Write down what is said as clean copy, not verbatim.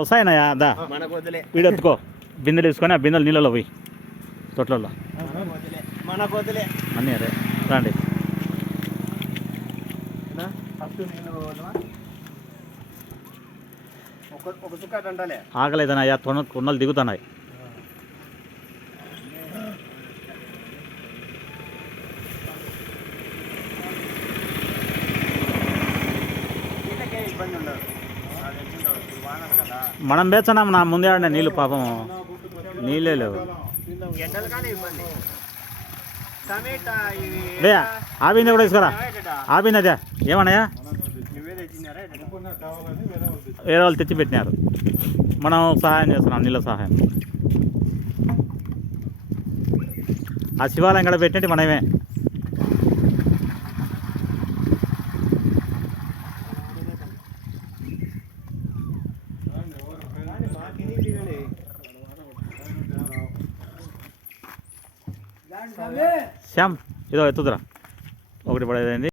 వస్తాయినాయా దా వీడు ఎత్తుకో బిందెలు తీసుకొని ఆ బిందెలు నీళ్ళలో పోయి తొట్లలో అన్నీ అదే రండి ఆకలేదనయ్యా కొన్నలు దిగుతున్నాయి. మనం బేచనాం నా ముందే ఆడిన నీళ్ళు పాపం నీళ్ళే లేవు. లే ఆ బిందె కూడా తీసుకురా. ఆ బిందె అదే ఏమన్నాయా వేరే వాళ్ళు తెచ్చి పెట్టినారు. మనం సహాయం చేస్తున్నాం నీళ్ళ సహాయం. ఆ శివాలయం కూడా పెట్టినట్టు మనమే. శ్యామ్ ఇదో ఎత్తుదురా ఒకటి పడేదండి.